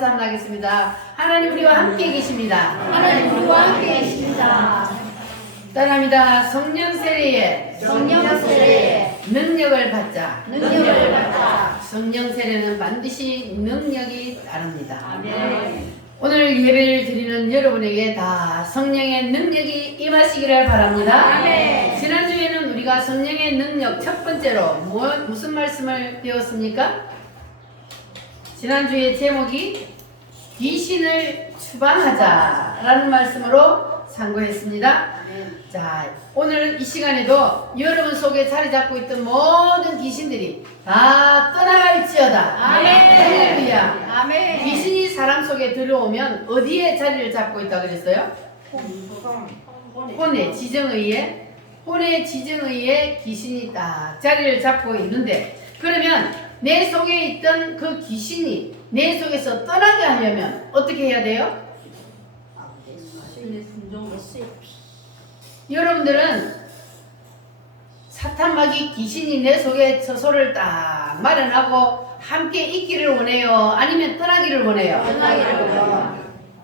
합해서 한번 하겠습니다. 하나님 우리와 함께 계십니다. 하나님 우리와 함께 계십니다. 따라합니다. 성령 세례에 능력을 받자. 성령 세례는 반드시 능력이 따릅니다. 아멘. 오늘 예배를 드리는 여러분에게 다 성령의 능력이 임하시기를 바랍니다. 아멘. 지난주에는 우리가 성령의 능력 첫 번째로 무슨 말씀을 배웠습니까? 지난주의 제목이 귀신을 추방하자 라는 말씀으로 상고했습니다. 자, 오늘 이 시간에도 여러분 속에 자리 잡고 있던 모든 귀신들이 다 떠나갈지어다. 아멘. 할렐루야. 아멘. 귀신이 사람 속에 들어오면 어디에 자리를 잡고 있다 그랬어요? 혼의 지정의에 귀신이 딱 자리를 잡고 있는데, 그러면 내 속에 있던 그 귀신이 내 속에서 떠나게 하려면 어떻게 해야 돼요? 여러분들은 사탄마귀 귀신이 내 속에 처소를 딱 마련하고 함께 있기를 원해요? 아니면 떠나기를 원해요?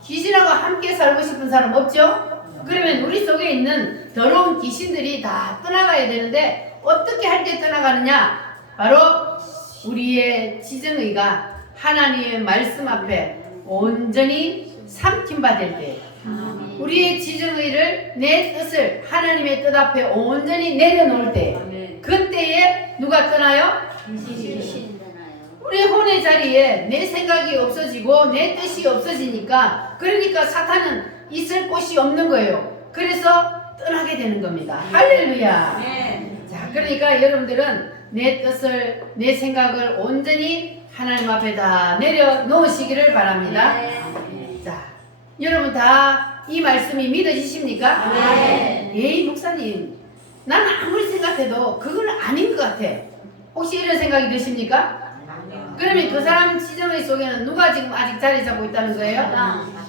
귀신하고 함께 살고 싶은 사람 없죠? 그러면 우리 속에 있는 더러운 귀신들이 다 떠나가야 되는데 어떻게 할 때 떠나가느냐? 바로 우리의 지정의가 하나님의 말씀 앞에 온전히 삼킴받을 때, 우리의 지정의를 내 뜻을 하나님의 뜻 앞에 온전히 내려놓을 때, 그때에 누가 떠나요? 우리 혼의 자리에 내 생각이 없어지고 내 뜻이 없어지니까, 그러니까 사탄은 있을 곳이 없는 거예요. 그래서 떠나게 되는 겁니다. 할렐루야. 자, 그러니까 여러분들은 내 뜻을, 내 생각을 온전히 하나님 앞에 다 내려놓으시기를 바랍니다. 자, 여러분 다 이 말씀이 믿어지십니까? 에이 목사님, 난 아무리 생각해도 그건 아닌 것 같아. 혹시 이런 생각이 드십니까? 그러면 그 사람 지정의 속에는 누가 지금 아직 자리 잡고 있다는 거예요?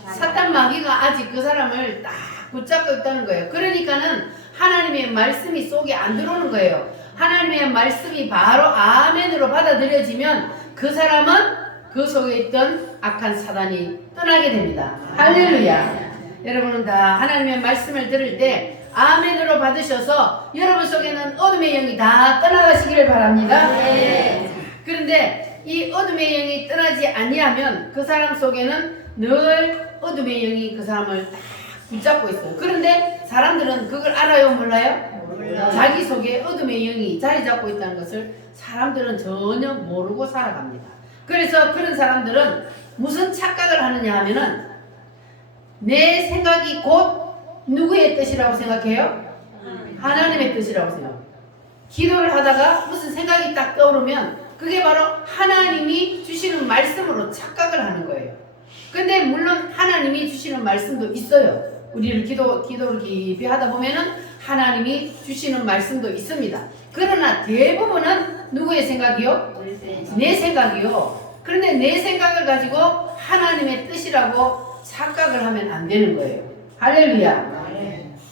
사탄 마귀가 아직 그 사람을 딱 붙잡고 있다는 거예요. 그러니까는 하나님의 말씀이 속에 안 들어오는 거예요. 하나님의 말씀이 바로 아멘으로 받아들여지면 그 사람은 그 속에 있던 악한 사단이 떠나게 됩니다. 할렐루야. 여러분은 다 하나님의 말씀을 들을 때 아멘으로 받으셔서 여러분 속에는 어둠의 영이 다 떠나가시기를 바랍니다. 그런데 이 어둠의 영이 떠나지 아니하면 그 사람 속에는 늘 어둠의 영이 그 사람을 딱 붙잡고 있어요. 그런데 사람들은 그걸 알아요, 몰라요? 자기 속에 어둠의 영이 자리 잡고 있다는 것을 사람들은 전혀 모르고 살아갑니다. 그래서 그런 사람들은 무슨 착각을 하느냐 하면은, 내 생각이 곧 누구의 뜻이라고 생각해요? 하나님의 뜻이라고 생각해요. 기도를 하다가 무슨 생각이 딱 떠오르면 그게 바로 하나님이 주시는 말씀으로 착각을 하는 거예요. 근데 물론 하나님이 주시는 말씀도 있어요. 우리를 기도를 깊이 하다 보면은 하나님이 주시는 말씀도 있습니다. 그러나 대부분은 누구의 생각이요? 내 생각이요. 그런데 내 생각을 가지고 하나님의 뜻이라고 착각을 하면 안 되는 거예요. 할렐루야.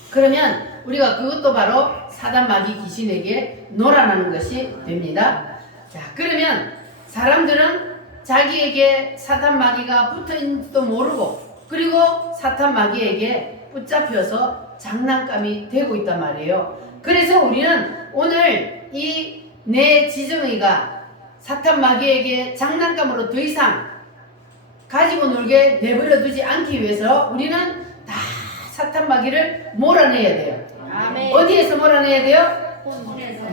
그러면 우리가 그것도 바로 사단 마귀 귀신에게 놀아나는 것이 됩니다. 자, 그러면 사람들은 자기에게 사탄 마귀가 붙어있는지도 모르고, 그리고 사탄 마귀에게 붙잡혀서 장난감이 되고 있단 말이에요. 그래서 우리는 오늘 이 내 지정의가 사탄 마귀에게 장난감으로 더 이상 가지고 놀게 내버려 두지 않기 위해서 우리는 다 사탄 마귀를 몰아내야 돼요. 어디에서 몰아내야 돼요?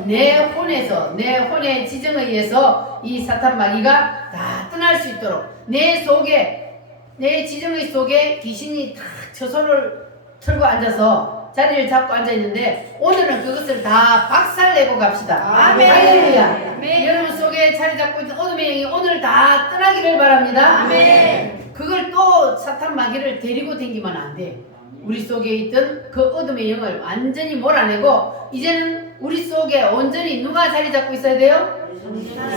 내 혼에서, 내 혼의 지정에 의해서 이 사탄 마귀가 다 떠날 수 있도록, 내 속에, 내 지정의 속에 귀신이 다 처소를 틀고 앉아서 자리를 잡고 앉아있는데, 오늘은 그것을 다 박살내고 갑시다. 아멘. 할렐루야. 여러분 속에 자리 잡고 있는 어둠의 영이 오늘 다 떠나기를 바랍니다. 아멘. 그걸 또 사탄 마귀를 데리고 다니면 안 돼. 우리 속에 있던 그 어둠의 영을 완전히 몰아내고, 이제는 우리 속에 온전히 누가 자리 잡고 있어야 돼요?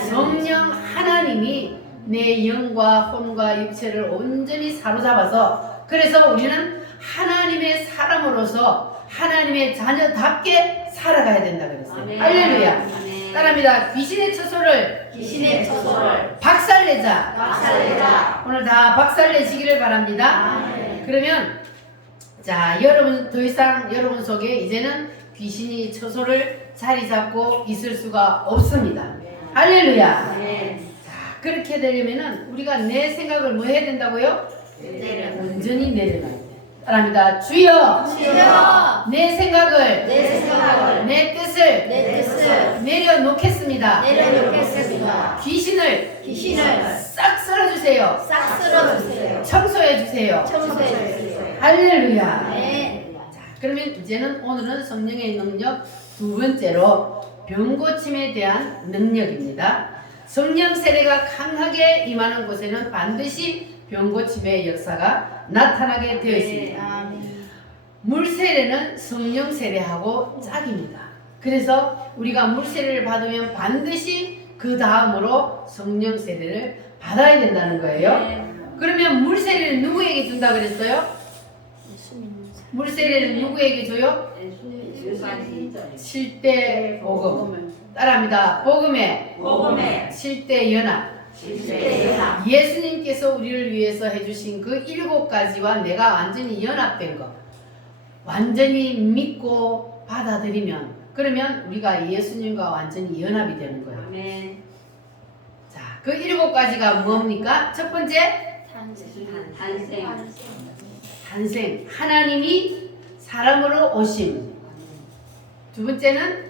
성령 하나님이 내 영과 혼과 육체를 온전히 사로잡아서, 그래서 우리는 하나님의 사람으로서 하나님의 자녀답게 살아가야 된다 그랬어요. 할렐루야. 따라합니다. 귀신의 처소를 귀신의 처소를 박살내자. 박살내자. 오늘 다 박살내시기를 바랍니다. 그러면 자, 여러분 더 이상 여러분 속에 이제는 귀신이 처소를 자리 잡고 있을 수가 없습니다. 할렐루야. 자, 그렇게 되려면은 우리가 내 생각을 뭐 해야 된다고요? 온전히 내려놔야 돼. 따라합니다. 주여, 주여, 내 생각을, 내 생각을, 내 뜻을 내 뜻을 내려놓겠습니다. 내려놓겠습니다. 귀신을 귀신을 싹 쓸어주세요. 싹 쓸어주세요. 청소해주세요. 청소해주세요. 할렐루야. 네. 자, 그러면 이제는 오늘은 성령의 능력 두 번째로 병 고침에 대한 능력입니다. 성령 세례가 강하게 임하는 곳에는 반드시 병 고침의 역사가 나타나게 되어 있습니다. 물 세례는 성령 세례하고 짝입니다. 그래서 우리가 물 세례를 받으면 반드시 그 다음으로 성령 세례를 받아야 된다는 거예요. 그러면 물 세례는 누구에게 준다 그랬어요? 물 세례는 누구에게 줘요? 7대 복음. 따라합니다. 복음의 7대 연합. 예수님께서 우리를 위해서 해주신 그 7가지와 내가 완전히 연합된 것, 완전히 믿고 받아들이면, 그러면 우리가 예수님과 완전히 연합이 되는 거예요. 자, 그 7가지가 뭡니까? 첫 번째, 탄생. 하나님이 사람으로 오심. 두 번째는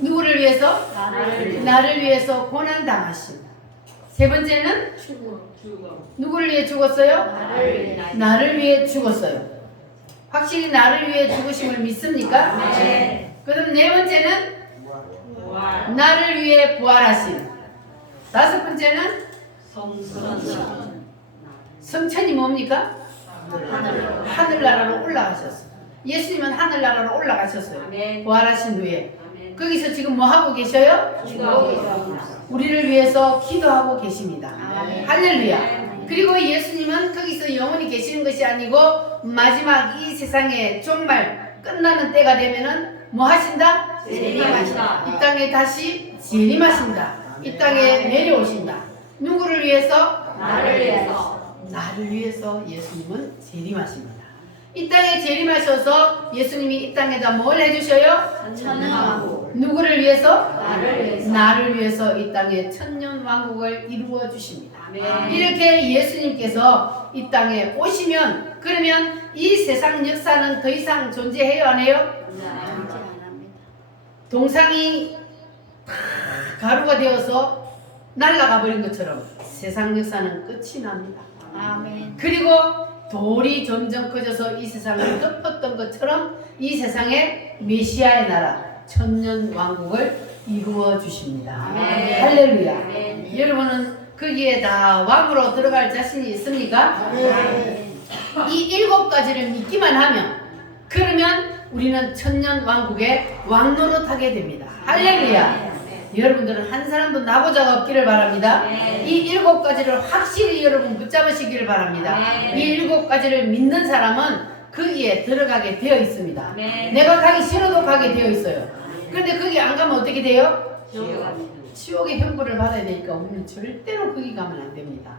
누구를 위해서? 나를 위해서 고난 당하심. 세 번째는 누구를 위해 죽었어요? 나를 위해 죽었어요. 확실히 나를 위해 죽으심을 믿습니까? 그럼 네 번째는 나를 위해 부활하심. 다섯 번째는 성천이 뭡니까? 하늘나라로 올라가셨어요. 예수님은 하늘나라로 올라가셨어요. 부활하신 후에 거기서 지금 뭐 하고 계셔요? 우리를 위해서 기도하고 계십니다. 할렐루야. 그리고 예수님은 거기서 영원히 계시는 것이 아니고 마지막 이 세상에 정말 끝나는 때가 되면은 뭐 하신다? 재림하신다. 이 땅에 다시 재림하신다. 이 땅에 내려오신다. 누구를 위해서? 나를 위해서 예수님은 재림하십니다. 이 땅에 재림하셔서 예수님이 이 땅에다 뭘 해주셔요? 천년왕국. 누구를 위해서? 나를 위해서 이 땅에 천년왕국을 이루어 주십니다. 이렇게 예수님께서 이 땅에 오시면, 그러면 이 세상 역사는 더 이상 존재해요, 안 해요? 동상이 다 가루가 되어서 날아가 버린 것처럼 세상 역사는 끝이 납니다. 그리고 돌이 점점 커져서 이 세상을 덮었던 것처럼 이 세상에 메시아의 나라 천년왕국을 이루어 주십니다. 할렐루야. 여러분은 거기에 다 왕으로 들어갈 자신이 있습니까? 이 7가지를 믿기만 하면, 그러면 우리는 천년왕국의 왕노릇하게 됩니다. 할렐루야. 여러분들은 한 사람도 나보자가 없기를 바랍니다. 이 7가지를 확실히 여러분 붙잡으시기를 바랍니다. 이 7가지를 믿는 사람은 거기에 들어가게 되어 있습니다. 내가 가기 싫어도 가게 되어 있어요. 그런데 거기 안 가면 어떻게 돼요? 지옥의 형벌을 받아야 되니까 우리는 절대로 거기 가면 안 됩니다.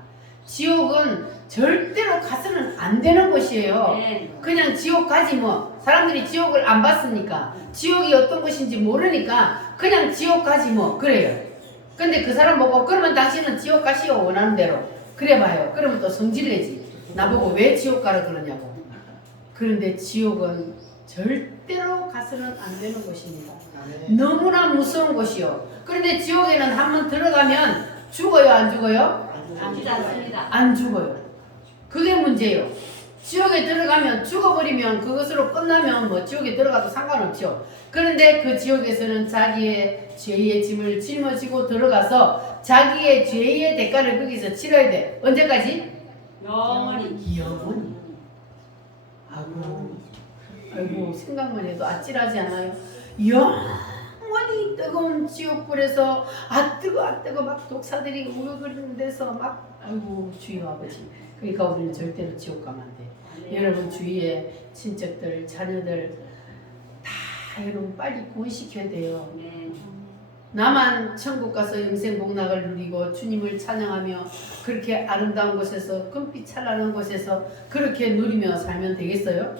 지옥은 절대로 가서는 안 되는 곳이에요. 그냥 지옥 가지 뭐. 사람들이 지옥을 안 봤으니까, 지옥이 어떤 곳인지 모르니까 그냥 지옥 가지 뭐 그래요. 근데 그 사람 보고 그러면 당신은 지옥 가시오 원하는 대로 그래 봐요. 그러면 또 성질내지. 나보고 왜 지옥 가라 그러냐고. 그런데 지옥은 절대로 가서는 안 되는 곳입니다. 너무나 무서운 곳이요. 그런데 지옥에는 한번 들어가면 죽어요, 안 죽어요? 안 죽어요. 그게 문제예요. 지옥에 들어가면 죽어버리면 그것으로 끝나면 뭐 지옥에 들어가도 상관없죠. 그런데 그 지옥에서는 자기의 죄의 짐을 짊어지고 들어가서 자기의 죄의 대가를 거기서 치러야 돼. 언제까지? 영원히. 아이고 생각만 해도 아찔하지 않아요? 영원히 뜨거운 지옥불에서 아 뜨거 막 독사들이 우르르는 데서 막 아이고 주여 아버지. 그러니까 우리는 절대로 지옥 가면 안 돼. 여러분 주위에 친척들 자녀들 다 여러분 빨리 구원시켜야 돼요. 나만 천국 가서 영생 복락을 누리고 주님을 찬양하며 그렇게 아름다운 곳에서 금빛 찬란한 곳에서 그렇게 누리며 살면 되겠어요?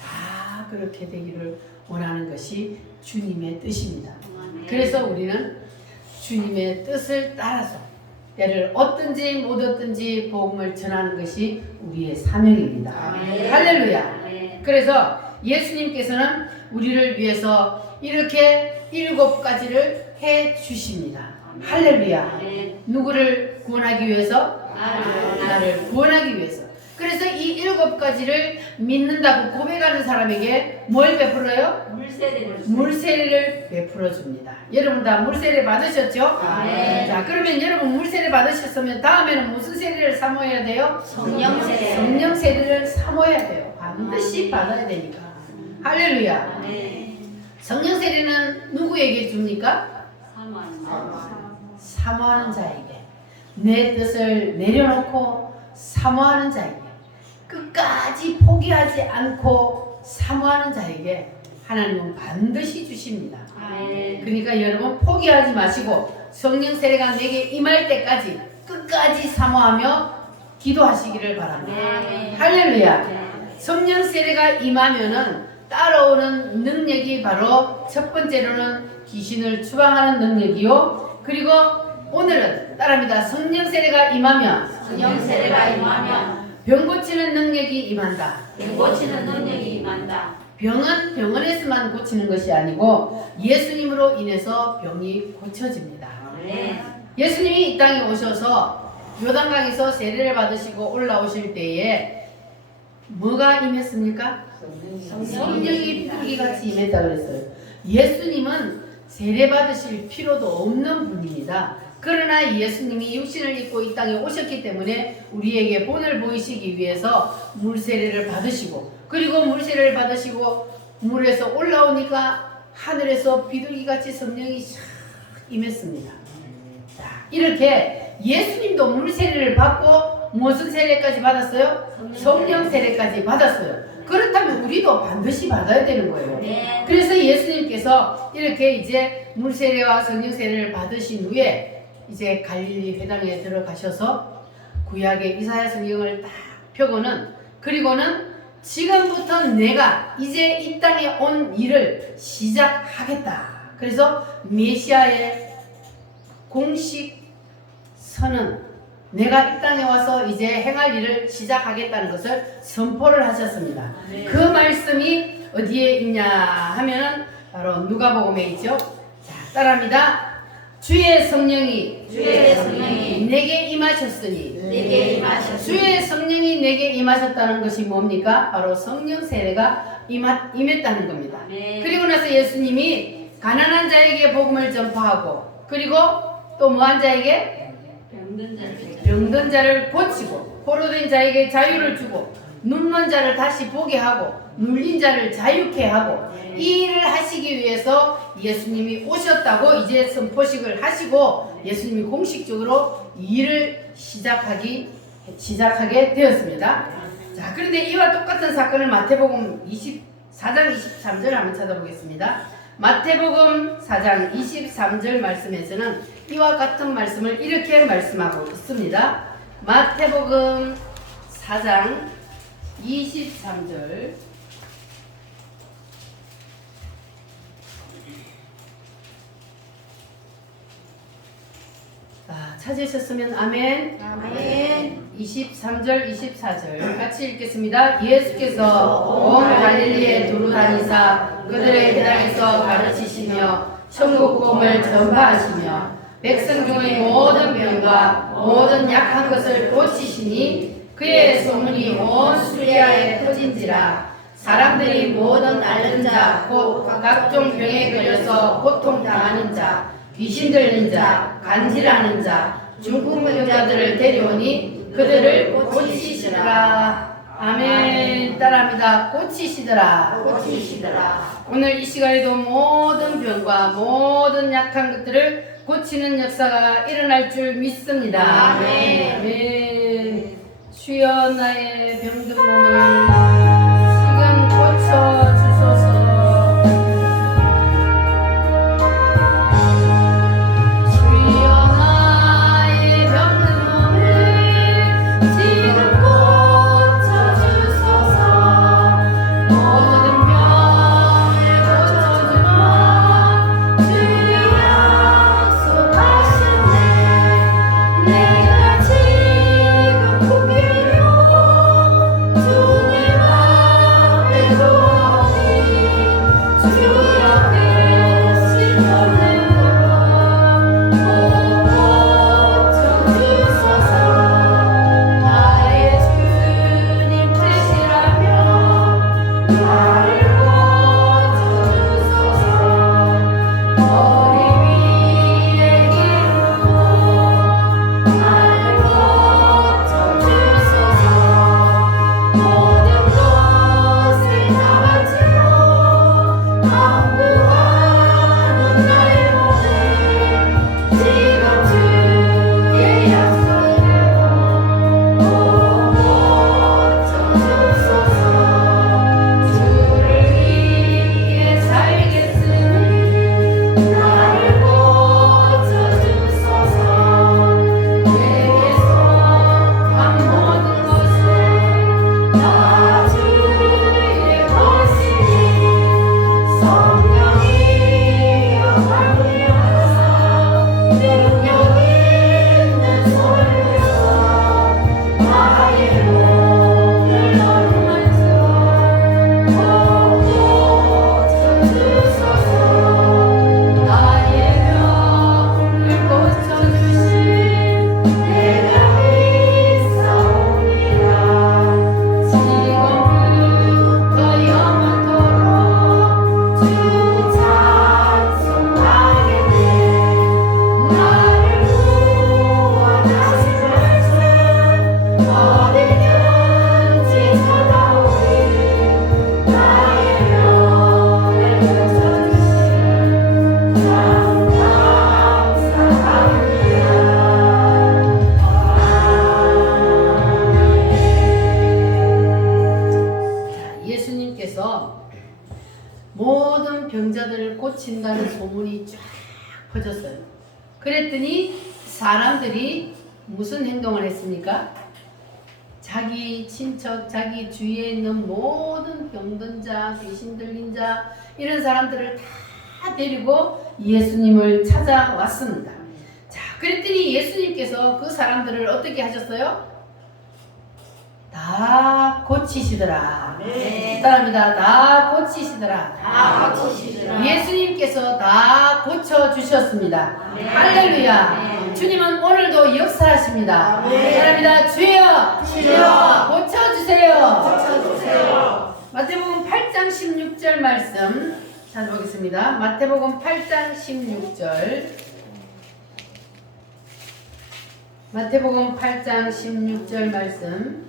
다 그렇게 되기를 원하는 것이 주님의 뜻입니다. 그래서 우리는 주님의 뜻을 따라서 때를 얻든지 못 얻든지 복음을 전하는 것이 우리의 사명입니다. 할렐루야. 그래서 예수님께서는 우리를 위해서 이렇게 7가지를 해 주십니다. 할렐루야. 누구를 구원하기 위해서? 나를 구원하기 위해서. 그래서 이 7가지를 믿는다고 고백하는 사람에게 뭘 베풀어요? 물세례를 베풀어 줍니다. 여러분 다 물세례 받으셨죠? 자, 그러면 여러분 물세례 받으셨으면 다음에는 무슨 세례를 사모해야 돼요? 성령세례. 성령세례를 사모해야 돼요. 반드시 받아야 되니까. 할렐루야. 성령세례는 누구에게 줍니까? 사모하는 자에게. 내 뜻을 내려놓고 사모하는 자에게. 끝까지 포기하지 않고 사모하는 자에게 하나님은 반드시 주십니다. 그러니까 여러분 포기하지 마시고 성령 세례가 내게 임할 때까지 끝까지 사모하며 기도하시기를 바랍니다. 할렐루야. 성령 세례가 임하면은 따라오는 능력이 바로 첫 번째로는 귀신을 추방하는 능력이요. 그리고 오늘은 따라합니다. 성령 세례가 임하면 병 고치는 능력이 임한다. 병은 병원에서만 고치는 것이 아니고 예수님으로 인해서 병이 고쳐집니다. 예수님이 이 땅에 오셔서 요단강에서 세례를 받으시고 올라오실 때에 뭐가 임했습니까? 성령이 비둘기같이 임했다 그랬어요. 예수님은 세례 받으실 필요도 없는 분입니다. 그러나 예수님이 육신을 입고 이 땅에 오셨기 때문에 우리에게 본을 보이시기 위해서 물세례를 받으시고, 그리고 물세례를 받으시고 물에서 올라오니까 하늘에서 비둘기같이 성령이 샥 임했습니다. 자, 이렇게 예수님도 물세례를 받고 무슨 세례까지 받았어요? 성령 세례까지 받았어요. 그렇다면 우리도 반드시 받아야 되는 거예요. 그래서 예수님께서 이렇게 이제 물세례와 성령 세례를 받으신 후에 이제 갈릴리 회당에 들어가셔서 구약의 이사야 성경을 딱 펴고는, 그리고는 지금부터 내가 이제 이 땅에 온 일을 시작하겠다. 그래서 메시아의 공식 선언, 내가 이 땅에 와서 이제 행할 일을 시작하겠다는 것을 선포를 하셨습니다. 그 말씀이 어디에 있냐 하면은 바로 누가복음에 있죠. 자, 따라합니다. 주의 성령이 내게 임하셨으니. 주의 성령이 내게 임하셨다는 것이 뭡니까? 바로 성령 세례가 임했다는 겁니다. 그리고 나서 예수님이 가난한 자에게 복음을 전파하고, 그리고 또 뭐한 자에게? 병든 자를 고치고, 포로된 자에게 자유를 주고, 눈먼 자를 다시 보게 하고, 눌린 자를 자유케 하고, 이 일을 하시기 위해서 예수님이 오셨다고 이제 선포식을 하시고 예수님이 공식적으로 이 일을 시작하게 되었습니다. 자, 그런데 이와 똑같은 사건을 마태복음 24장 23절 한번 찾아보겠습니다. 마태복음 4장 23절 말씀에서는 이와 같은 말씀을 이렇게 말씀하고 있습니다. 마태복음 4장 23절. 찾으셨으면 아멘. 23절 24절 같이 읽겠습니다. 예수께서 온 갈릴리에 두루 다니사 그들의 회당에서 가르치시며 천국 복음을 전파하시며 백성 중의 모든 병과 모든 약한 것을 고치시니 그의 소문이 온 수리아에 퍼진지라. 사람들이 모든 앓는 자 곧 각종 병에 걸려서 고통당하는 자, 귀신 들린 자, 간질하는 자, 중풍병자들을 데려오니 그들을 고치시더라. 아멘. 따라합니다. 고치시더라. 오늘 이 시간에도 모든 병과 모든 약한 것들을 고치는 역사가 일어날 줄 믿습니다. 아멘. 주여 나의 병든 몸을 지금 고쳐 주소서. 고친다는 소문이 쫙 퍼졌어요. 그랬더니 사람들이 무슨 행동을 했습니까? 자기 친척, 자기 주위에 있는 모든 병든 자, 귀신 들린 자 이런 사람들을 다 데리고 예수님을 찾아왔습니다. 자, 그랬더니 예수님께서 그 사람들을 어떻게 하셨어요? 다 고치시더라. 네. 따라합니다. 다 고치시더라. 다 고치시더라. 예수님께서 다 고쳐주셨습니다. 네. 할렐루야. 네. 주님은 오늘도 역사하십니다. 네. 따라합니다. 주여, 주여, 고쳐주세요. 고쳐주세요. 마태복음 8장 16절 말씀 찾아보겠습니다. 마태복음 8장 16절. 마태복음 8장 16절 말씀.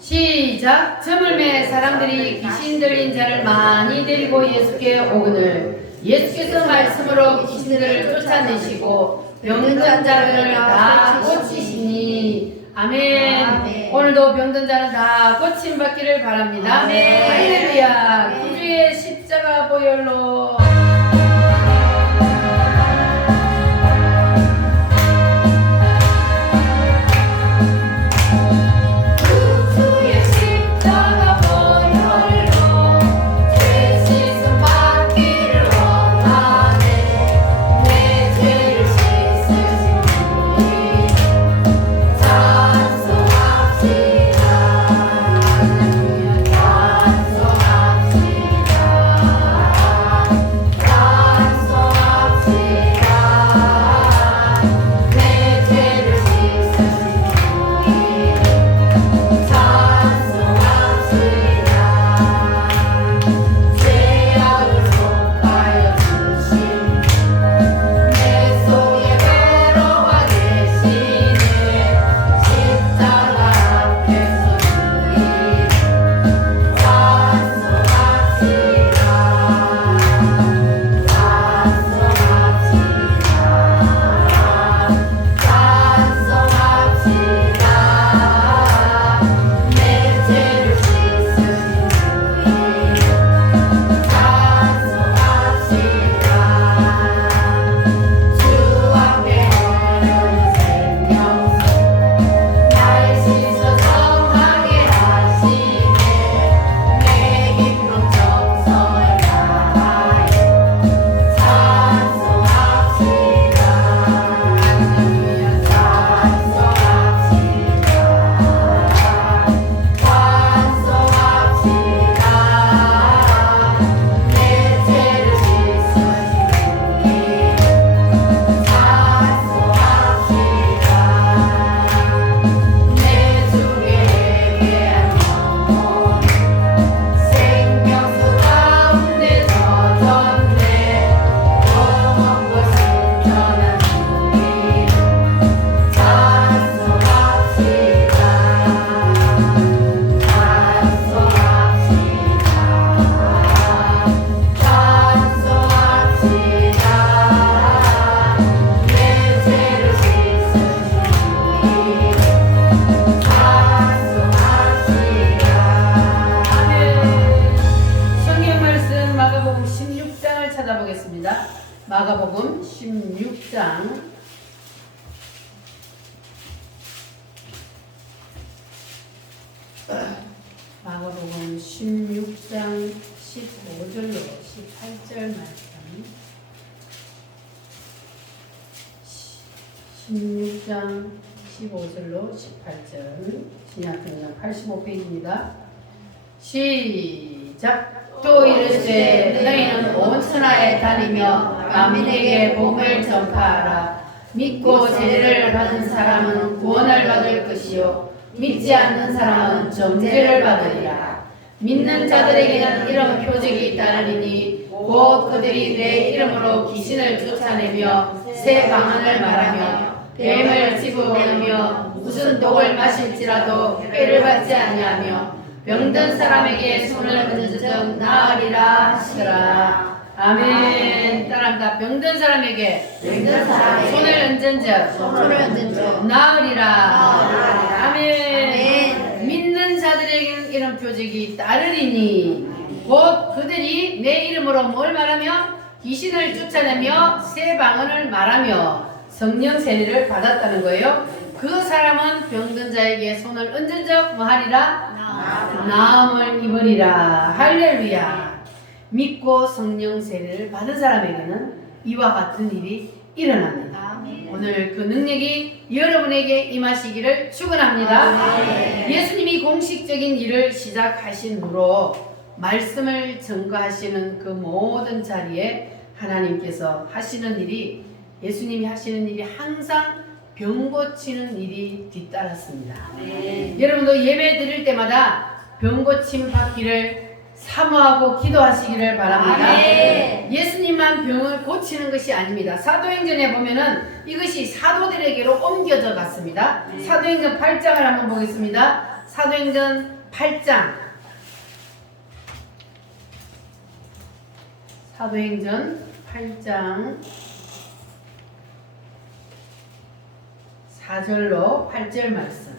시작. 저물매 사람들이 귀신 들린 자를 많이 데리고 예수께 오거늘 예수께서 말씀으로 귀신들을 쫓아내시고 병든 자를 다 고치시니 아멘. 아멘. 오늘도 병든 자는 다 고침받기를 바랍니다. 아멘. 할렐루야. 아멘. 구주의 십자가 보혈로 구주의 십자가 보혈로 죄 씻음 받기를 원하네. 내 죄를 씻으신 주님 찬송합시다. 내 죄를 씻으신 주님 찬송합시다. 죄악을 속하여 주신 내 속에 걸어와 계시네. 십자가 앞에서 주님 찬송합시다. 내 죄를 씻으신 주님 찬송합시다. 주 앞에 어려운 생명수 날 씻어 정하게 하시네. 내 기쁨 정성을 다하여 찬송합시다. 할렐루야. 찬송합시다. 내 죄를 씻으신 주님 찬송합시다. 내 주께 회개한 영혼 생명수 가운데 젖었네. 영원과 신전한 주님 찬송합시다. 내 죄를 씻으신 주님 찬송합시다. 아멘. 성경 말씀 마가복음 16장을 찾아보겠습니다. 마가복음 16장 마가복음 16장 15절로 18절 말씀 16장 15절로 18절 신약성경 85페이지입니다. 시작. 또 이르시되 너희는 온 천하에 다니며 만민에게 복음을 전파하라. 믿고 세례를 받은 사람은 구원을 받을 것이요 믿지 않는 사람은 정죄를 받으리라. 믿는 자들에게는 이런 표적이 따르리니 곧 그들이 내 이름으로 귀신을 쫓아내며 새 방언을 말하며 뱀을 집어넣으며 무슨 독을 마실지라도 해를 받지 아니하며 병든 사람에게 손을 얹은 즉 나으리라 하시더라. 아멘. 따라합니다. 병든 사람에게 병든 사람에게 손을 얹은 즉 손을 얹은 즉 나으리라. 나으리라. 아멘. 아멘. 믿는 자들에게는 이런 표적이 따르리니 곧 곧 그들이 내 이름으로 뭘 말하며 귀신을 쫓아내며 새 방언을 말하며 성령 세례를 받았다는 거예요. 그 사람은 병든 자에게 손을 얹은 적 뭐하리라? 나음을 입으리라. 할렐루야. 믿고 성령 세례를 받은 사람에게는 이와 같은 일이 일어납니다. 오늘 그 능력이 여러분에게 임하시기를 축원합니다. 예수님이 공식적인 일을 시작하신 후로 말씀을 전거하시는 그 모든 자리에 하나님께서 하시는 일이, 예수님이 하시는 일이 항상 병 고치는 일이 뒤따랐습니다. 여러분도 예배 드릴 때마다 병 고침 받기를 사모하고 기도하시기를 바랍니다. 예수님만 병을 고치는 것이 아닙니다. 사도행전에 보면은 이것이 사도들에게로 옮겨져 갔습니다. 사도행전 8장을 한번 보겠습니다. 사도행전 8장. 사도행전 8장 4절로 8절 말씀.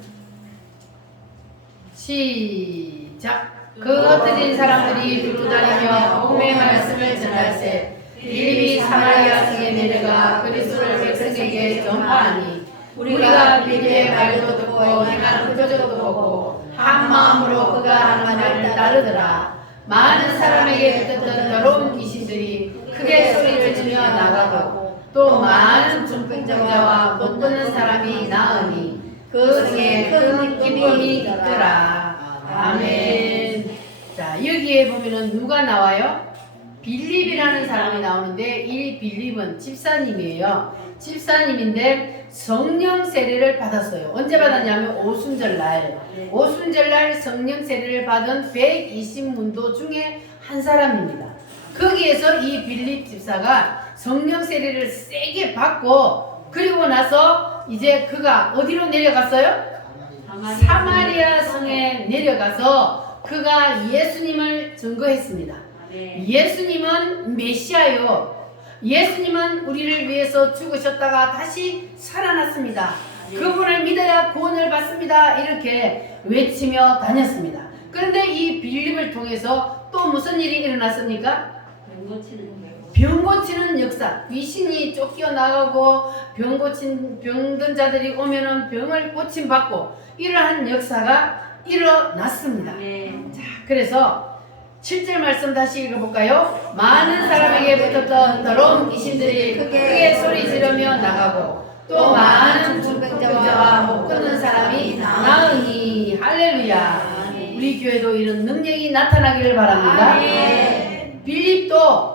시작. 그 흩어진 사람들이 두루 다니며 복음의 말씀을 전할세 빌립이 사마리아 성에 내려가 그리스도를 백성에게 전파하니 우리가 빌립의 말도 듣고 행하는 표적도 보고 한 마음으로 그가 하는 말을 따르더라. 많은 사람에게 듣던 더러운 귀신들이 크게 소리를 지며 나가고 또 많은 중풍병자와 못 걷는 사람이 나으니 그 성에 큰 기쁨이 있더라. 아멘. 자, 여기에 보면은 누가 나와요? 빌립이라는 사람이 나오는데 이 빌립은 집사님이에요. 집사님인데 성령 세례를 받았어요. 언제 받았냐면 오순절날. 오순절날 성령 세례를 받은 120문도 중에 한 사람입니다. 거기에서 이 빌립 집사가 성령 세례를 세게 받고 그리고 나서 이제 그가 어디로 내려갔어요? 사마리아 성에 내려가서 그가 예수님을 증거했습니다. 예수님은 메시아요. 예수님은 우리를 위해서 죽으셨다가 다시 살아났습니다. 그분을 믿어야 구원을 받습니다. 이렇게 외치며 다녔습니다. 그런데 이 빌립을 통해서 또 무슨 일이 일어났습니까? 병 고치는 역사. 귀신이 쫓겨나가고 병든 자들이 오면은 병을 고침 받고 이러한 역사가 일어났습니다. 자, 그래서 7절 말씀 다시 읽어볼까요? 많은 사람에게 붙었던 더러운 귀신들이 크게 소리 지르며 나가고 또 많은 중병자와 못 걷는 사람이 나으니. 할렐루야. 우리 교회도 이런 능력이 나타나기를 바랍니다. 빌립도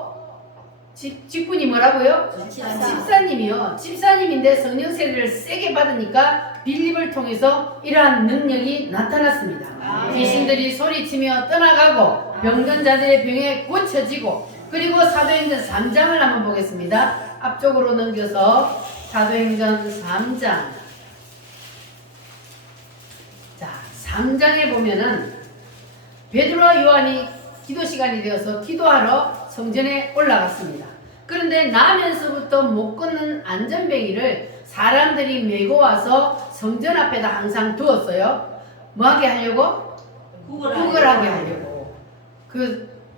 직분이 뭐라고요? 집사님이요. 집사님인데 성령 세례를 세게 받으니까 빌립을 통해서 이러한 능력이 나타났습니다. 귀신들이 소리치며 떠나가고 병든 자들의 병에 고쳐지고. 그리고 사도행전 3장을 한번 보겠습니다. 앞쪽으로 넘겨서 사도행전 3장. 자, 3장에 보면은 베드로와 요한이 기도 시간이 되어서 기도하러 성전에 올라갔습니다. 그런데 나면서부터 못 걷는 안전뱅이를 사람들이 메고 와서 성전 앞에다 항상 두었어요. 뭐하게 하려고? 구걸하게 하려고.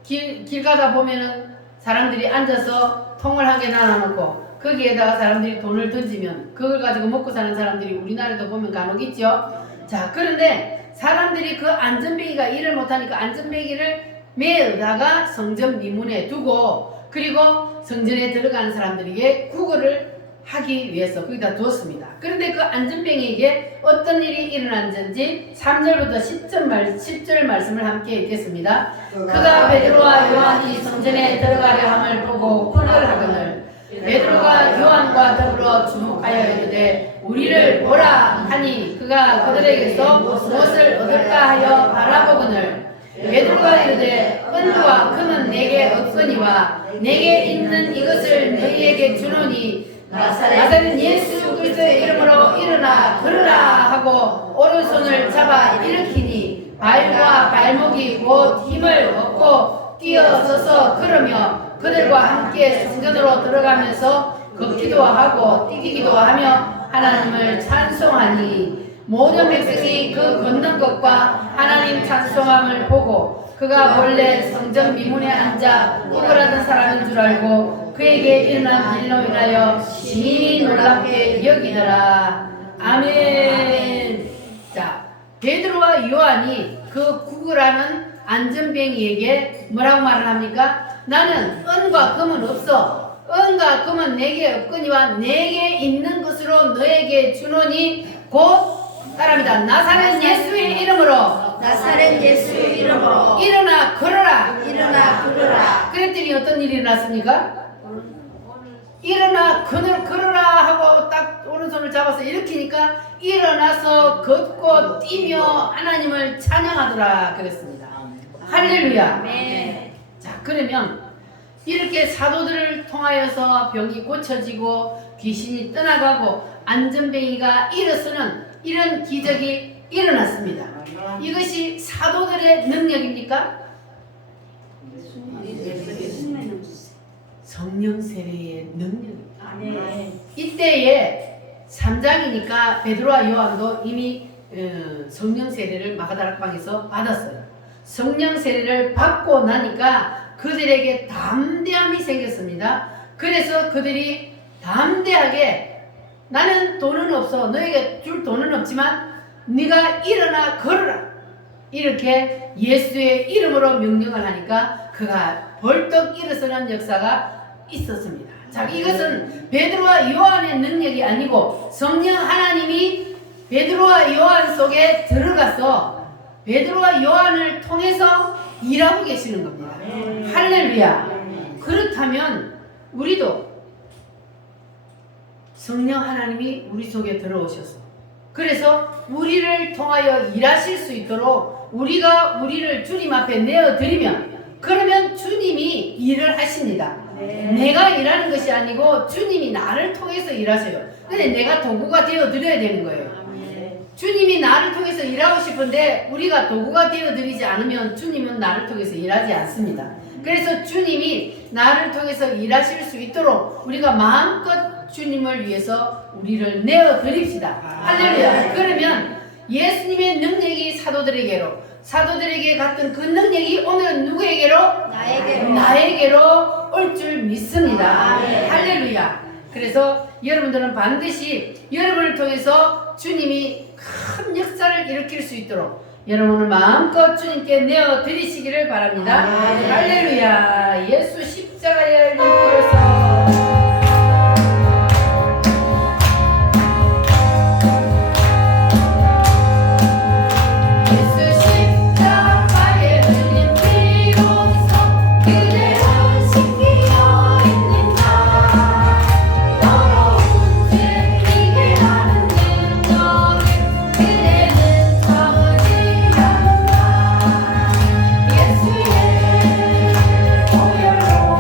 길 가다 보면은 사람들이 앉아서 통을 한 개 나눠놓고 거기에다가 사람들이 돈을 던지면 그걸 가지고 먹고 사는 사람들이 우리나라에도 보면 간혹 있죠. 자, 그런데 사람들이 그 안전뱅이가 일을 못하니까 안전뱅이를 매어다가 성전 미문에 두고 그리고 성전에 들어가는 사람들에게 구걸을 하기 위해서 거기다 두었습니다. 그런데 그 안전뱅이에게 어떤 일이 일어났는지 3절부터 10절 말씀을 함께 읽겠습니다. 그가 베드로와 요한이 성전에 들어가려 함을 보고 구걸하거늘 베드로가 요한과 더불어 주목하여 이르되 우리를 보라 하니 그가 그들에게서 무엇을 얻을까 하여 바라보거늘 베드로가 이르되 은과 금은 내게 없거니와 내게 있는 이것을 너희에게 주노니 나사렛 예수 그리스도의 이름으로 일어나 걸으라 하고 오른손을 잡아 일으키니 발과 발목이 곧 힘을 얻고 뛰어서서 걸으며 그들과 함께 성전으로 들어가면서 걷기도 하고 뛰기도 하며 하나님을 찬송하니 모든 백성이 그 걷는 것과 하나님 찬송함을 보고 그가 본래 성전 미문에 앉아 구걸하던 사람인 줄 알고 그에게 일어난 일로 인하여 심히 놀랍게 여기더라. 아멘. 자, 베드로와 요한이 그 구걸하는 안전뱅이에게 뭐라고 말을 합니까? 나는 은과 금은 없어. 은과 금은 내게 없거니와 내게 있는 것으로 너에게 주노니 곧 따라합니다. 나사렛 예수의 이름으로 나사렛 예수의 이름으로 일어나 걸어라. 일어나 걸어라. 그랬더니 어떤 일이 일어났습니까? 일어나 걸어라 하고 딱 오른손을 잡아서 일으키니까 일어나서 걷고 뛰며 하나님을 찬양하더라 그랬습니다. 할렐루야. 네. 자, 그러면 이렇게 사도들을 통하여서 병이 고쳐지고 귀신이 떠나가고 안전뱅이가 일어서는 이런 기적이 일어났습니다. 이것이 사도들의 능력입니까? 성령 세례의 능력입니다. 네. 이때에 3장이니까 베드로와 요한도 이미 성령 세례를 마가다락방에서 받았어요. 성령 세례를 받고 나니까 그들에게 담대함이 생겼습니다. 그래서 그들이 담대하게 나는 돈은 없어. 너에게 줄 돈은 없지만 네가 일어나 걸어라. 이렇게 예수의 이름으로 명령을 하니까 그가 벌떡 일어서는 역사가 있었습니다. 자, 이것은 베드로와 요한의 능력이 아니고 성령 하나님이 베드로와 요한 속에 들어가서 베드로와 요한을 통해서 일하고 계시는 겁니다. 할렐루야. 그렇다면 우리도 성령 하나님이 우리 속에 들어오셔서 그래서 우리를 통하여 일하실 수 있도록 우리가 우리를 주님 앞에 내어드리면 그러면 주님이 일을 하십니다. 내가 일하는 것이 아니고 주님이 나를 통해서 일하세요. 근데 내가 도구가 되어드려야 되는 거예요. 주님이 나를 통해서 일하고 싶은데 우리가 도구가 되어드리지 않으면 주님은 나를 통해서 일하지 않습니다. 그래서 주님이 나를 통해서 일하실 수 있도록 우리가 마음껏 주님을 위해서 우리를 내어드립시다. 할렐루야. 그러면 예수님의 능력이 사도들에게 갔던 그 능력이 오늘은 누구에게로? 나에게로 올 줄 믿습니다. 할렐루야. 그래서 여러분들은 반드시 여러분을 통해서 주님이 큰 역사를 일으킬 수 있도록 여러분을 마음껏 주님께 내어드리시기를 바랍니다. 할렐루야. 예수 십자가에 열린 피로써 예수의 보혈로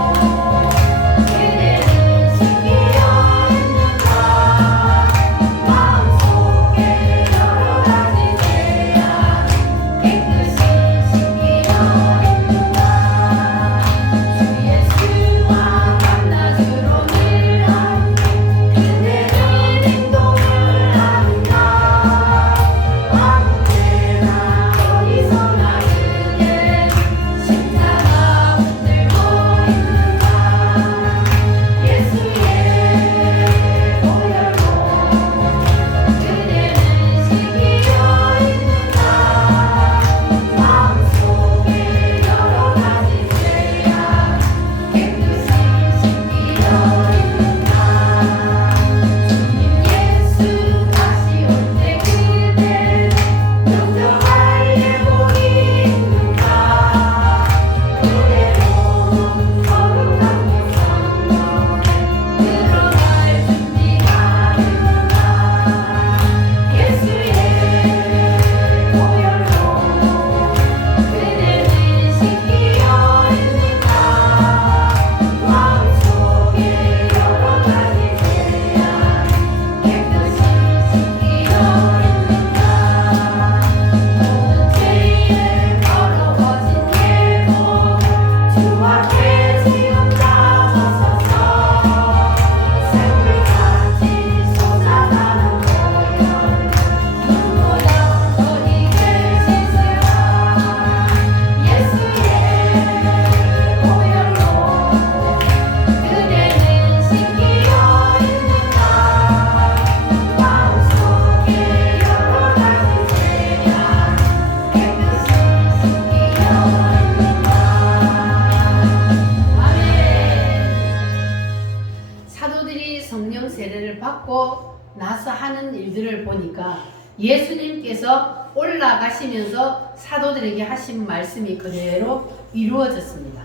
일들을 보니까 예수님께서 올라가시면서 사도들에게 하신 말씀이 그대로 이루어졌습니다.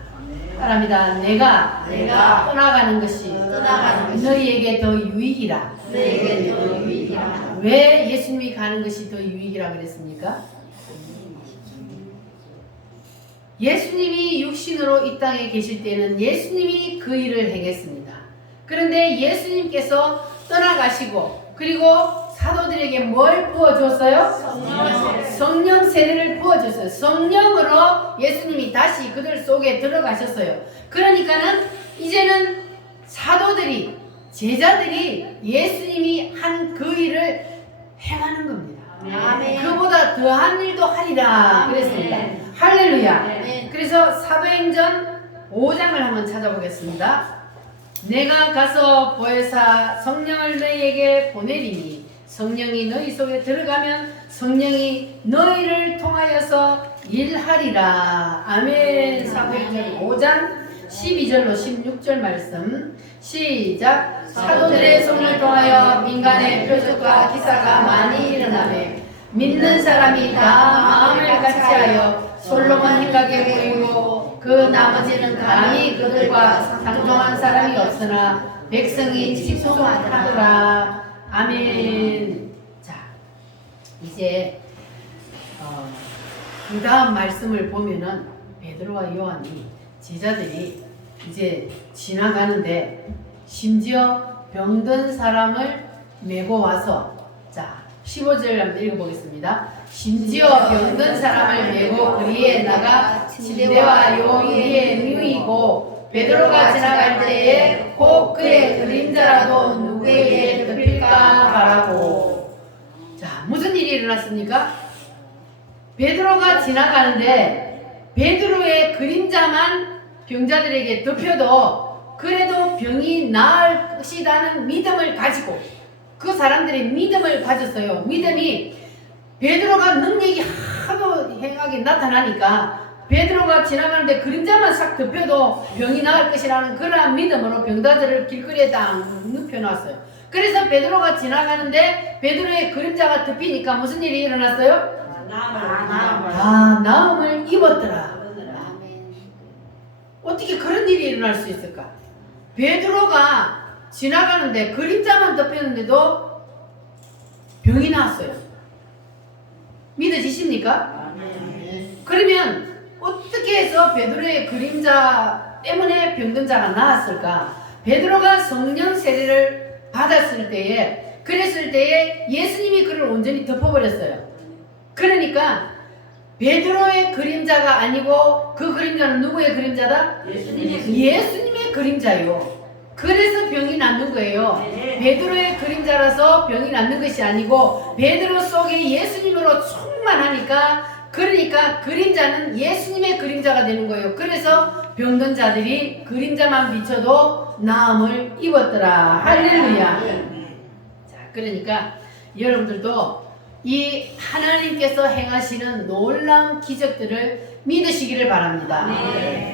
따라합니다. 내가 떠나가는 것이 너희에게 더 유익이라. 왜 예수님이 가는 것이 더 유익이라 그랬습니까? 예수님이 육신으로 이 땅에 계실 때는 예수님이 그 일을 행했습니다. 그런데 예수님께서 떠나가시고 그리고 사도들에게 뭘 부어줬어요? 성령 세례를 부어줬어요. 성령으로 예수님이 다시 그들 속에 들어가셨어요. 그러니까는 이제는 사도들이, 제자들이 예수님이 한 그 일을 행하는 겁니다. 아멘. 그보다 더한 일도 하리라 그랬습니다. 할렐루야. 그래서 사도행전 5장을 한번 찾아보겠습니다. 내가 가서 보혜사 성령을 너희에게 보내리니 성령이 너희 속에 들어가면 성령이 너희를 통하여서 일하리라. 아멘. 사도행전 5장 12절로 16절 말씀 시작. 사도들의 손을 통하여 민간의 표적과 기사가 많이 일어나매 믿는 사람이 다 마음을 같이하여 솔로몬 행각에 모이고 그 나머지는 감히 그들과 상종한 사람이 없으나 백성이 직송하더라. 아멘. 자, 이제 그 다음 말씀을 보면은 베드로와 요한이 제자들이 이제 지나가는데 심지어 병든 사람을 메고 와서, 자 15절 한번 읽어보겠습니다. 심지어 병든 사람을 메고 그리에 나가 침대와 요 위에 누이고 베드로가 지나갈 때에 곧 그의 그림자라도 누구에게 덮일까 바라고. 자, 무슨 일이 일어났습니까? 베드로가 지나가는데 베드로의 그림자만 병자들에게 덮여도 그래도 병이 나을 것이라는 믿음을 가지고 그 사람들이 믿음을 가졌어요. 믿음이 베드로가 능력이 하도 행하게 나타나니까 베드로가 지나가는데 그림자만 싹 덮여도 병이 나을 것이라는 그러한 믿음으로 병자들을 길거리에 딱 눕혀놨어요. 그래서 베드로가 지나가는데 베드로의 그림자가 덮이니까 무슨 일이 일어났어요? 나음을 입었더라. 어떻게 그런 일이 일어날 수 있을까? 베드로가 지나가는데 그림자만 덮였는데도 병이 나왔어요. 믿어지십니까? 그러면 어떻게 해서 베드로의 그림자 때문에 병든 자가 나았을까? 베드로가 성령 세례를 받았을 때에, 그랬을 때에 예수님이 그를 온전히 덮어버렸어요. 그러니까 베드로의 그림자가 아니고 그 그림자는 누구의 그림자다? 예수님의 그림자요. 그래서 병이 낫는 거예요. 베드로의 그림자라서 병이 낫는 것이 아니고 베드로 속에 예수님으로 충만하니까, 그러니까 그림자는 예수님의 그림자가 되는 거예요. 그래서 병든 자들이 그림자만 비춰도 나음을 입었더라. 할렐루야. 자, 그러니까 여러분들도 이 하나님께서 행하시는 놀라운 기적들을 믿으시기를 바랍니다.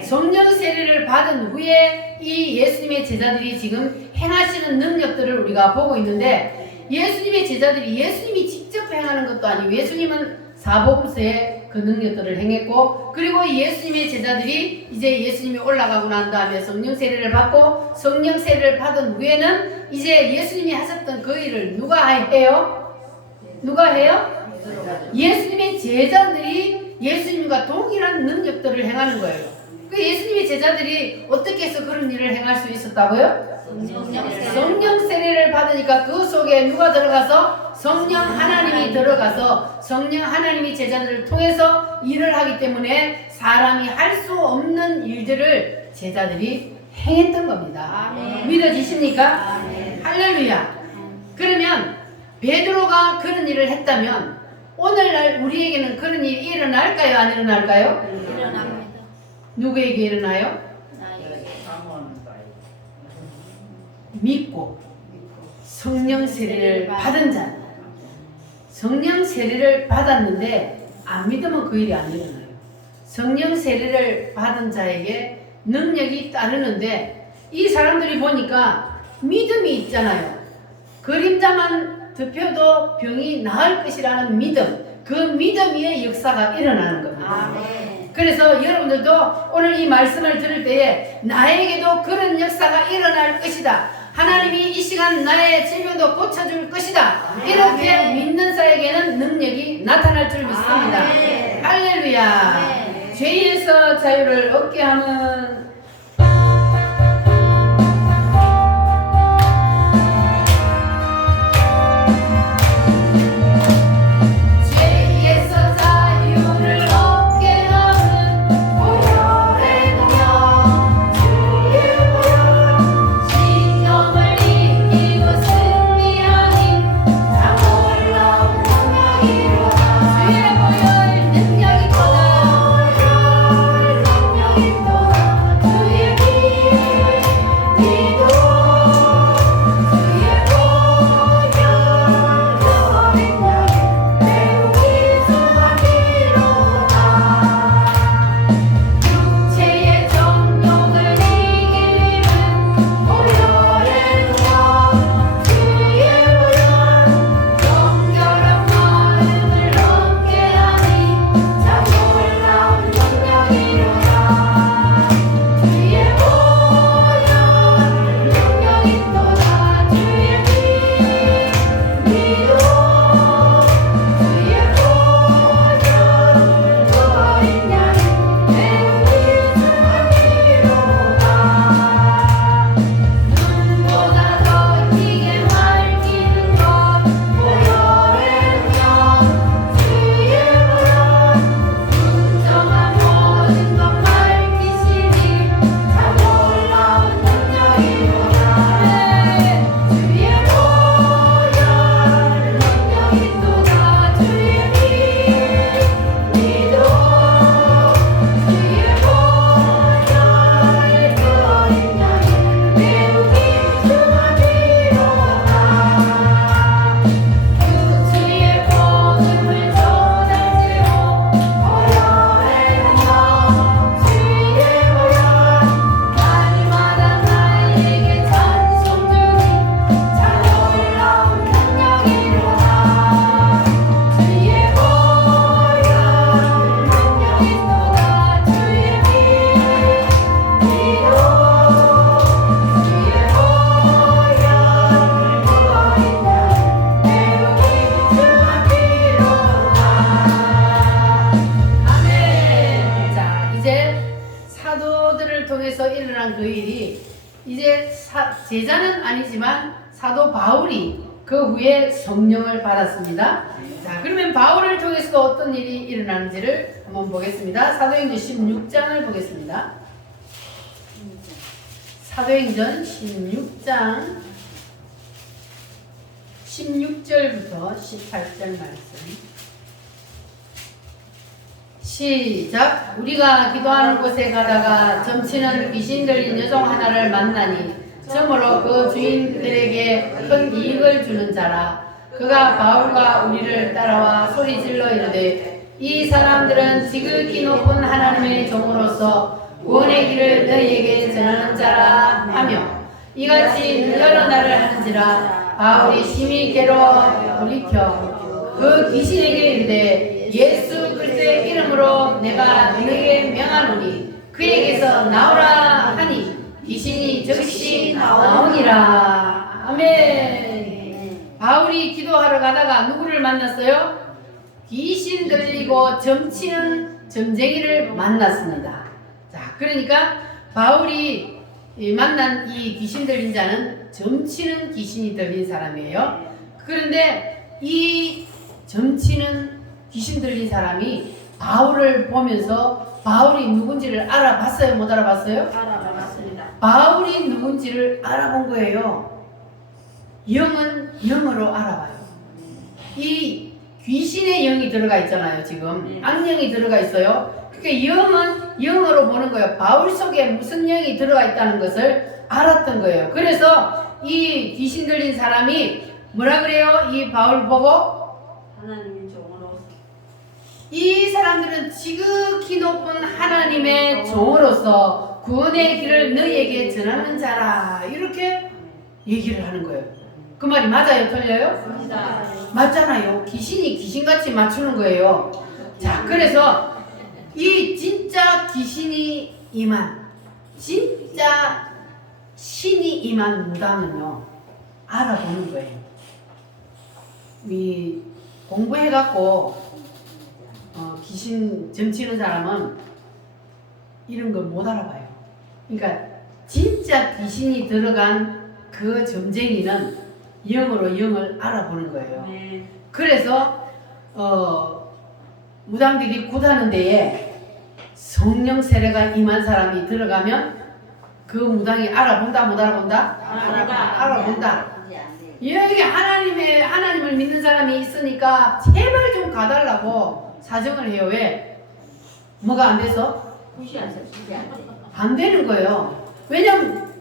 성령 세례를 받은 후에 이 예수님의 제자들이 지금 행하시는 능력들을 우리가 보고 있는데, 예수님의 제자들이 예수님이 직접 행하는 것도 아니고 예수님은 사복음서에 그 능력들을 행했고, 그리고 예수님의 제자들이 이제 예수님이 올라가고 난 다음에 성령 세례를 받고 성령 세례를 받은 후에는 이제 예수님이 하셨던 그 일을 누가 해요? 누가 해요? 예수님의 제자들이 예수님과 동일한 능력들을 행하는 거예요. 그 예수님의 제자들이 어떻게 해서 그런 일을 행할 수 있었다고요? 성령 세례를 받으니까 그 속에 누가 들어가서? 성령 하나님이 들어가서 성령 하나님이 제자들을 통해서 일을 하기 때문에 사람이 할 수 없는 일들을 제자들이 행했던 겁니다. 믿어지십니까? 할렐루야. 그러면 베드로가 그런 일을 했다면 오늘날 우리에게는 그런 일이 일어날까요? 안 일어날까요? 일어납니다. 누구에게 일어나요? 믿고 성령 세례를 받은 자. 성령 세례를 받았는데 안 믿으면 그 일이 안 일어나요. 성령 세례를 받은 자에게 능력이 따르는데 이 사람들이 보니까 믿음이 있잖아요. 그림자만 덮여도 병이 나을 것이라는 믿음, 그 믿음 위에 역사가 일어나는 겁니다. 아멘. 그래서 여러분들도 오늘 이 말씀을 들을 때에 나에게도 그런 역사가 일어날 것이다. 하나님이 이 시간 나의 질병도 고쳐줄 것이다. 이렇게 믿는 자에게는 능력이 나타날 줄 믿습니다. 아멘. 할렐루야. 아멘. 죄에서 자유를 얻게 하는 죄에서 자유를 얻게 하는 보혈의 능력 주의 보혈 시험을 이기고 승리하니 참 놀라운 능력이로다. 주의 보혈 능력이 있도다. 능력이 있도다. 주의 피 기도 주의 보혈 어린 양이 매우 귀중한 피로다. 육체의 정욕을 이기는 보혈의 능력 주의 보혈 정결한 마음을 얻게 하니 참 놀라운 능력이로다. 주의 보혈 능력 있도다. 주의 피 믿어 주의 보혈 어린 양이 매우 귀중한 피로다. 눈보다 더 희게 밝히는 것 보혈의 능력 주의 보혈 분정한 모든 것 밝히시니 참 놀라운 능력이로다. 주의 보혈 능력 있도다. 주의 피 믿어 주의 보혈 그 어린 양이 매우 귀중한 피로다. 주의 복음을 전할지로 보혈의 능력 주의 보혈 날마다 나에게 찬송 주니 참 놀라운 능력이로다. 주의 보혈 능력 있도다. 주의 피 믿어 주의 보혈 그 어린 양 매우 귀중한 피로다. 아멘. 자, 이제 사도들을 통해서 일어난 그 일이 이제 제자는 아니지만 사도 바울이 그 후에 성령을 받았습니다. 자, 그러면 바울을 통해서도 어떤 일이 일어나는지를 한번 보겠습니다. 사도행전 16장을 보겠습니다. 사도행전 16장 16절부터 18절 말씀. 시작. 우리가 기도하는 곳에 가다가 점치는 귀신 들린 여종 하나를 만나니 점으로 그 주인들에게 큰 이익을 주는 자라. 그가 바울과 우리를 따라와 소리질러 이르되 이 사람들은 지극히 높은 하나님의 종으로서 구원의 길을 너희에게 전하는 자라 하며 이같이 여러 날을 하는지라. 바울이 심히 괴로워 돌이켜 그 귀신에게 이르되 예수 그리스도의 이름으로 내가 너에게 명하노니 그에게서 나오라 하니 귀신이 즉시 나오니라. 아멘. 바울이 기도하러 가다가 누구를 만났어요? 귀신 들리고 점치는 점쟁이를 만났습니다. 자, 그러니까 바울이 만난 이 귀신 들린 자는 점치는 귀신이 들린 사람이에요. 그런데 이 점치는 귀신 들린 사람이 바울을 보면서 바울이 누군지를 알아봤어요? 못 알아봤어요? 알아봤습니다. 바울이 누군지를 알아본 거예요. 영은 영으로 알아봐요. 이 귀신의 영이 들어가 있잖아요. 지금 악령이 들어가 있어요. 그러니까 영은 영으로 보는 거예요. 바울 속에 무슨 영이 들어가 있다는 것을 알았던 거예요. 그래서 이 귀신 들린 사람이 뭐라 그래요? 이 바울 보고 하나님의 종으로 이 사람들은 지극히 높은 하나님의 종으로서 구원의 길을 너희에게 전하는 자라 이렇게 얘기를 하는 거예요. 그 말이 맞아요? 틀려요? 맞습니다. 맞잖아요. 귀신이 귀신같이 맞추는 거예요. 자, 그래서 이 진짜 귀신이 임한, 진짜 신이 임한 무당은요, 알아보는 거예요. 이 공부해갖고 귀신 점치는 사람은 이런 거 못 알아봐요. 그러니까 진짜 귀신이 들어간 그 점쟁이는 영으로 영을 알아보는 거예요. 네. 그래서 무당들이 굿하는 데에 성령 세례가 임한 사람이 들어가면 그 무당이 알아본다 못 알아본다? 알아본다. 여기 하나님을 믿는 사람이 있으니까 제발 좀 가달라고 사정을 해요. 왜? 뭐가 안 돼서? 안 되는 거예요. 왜냐면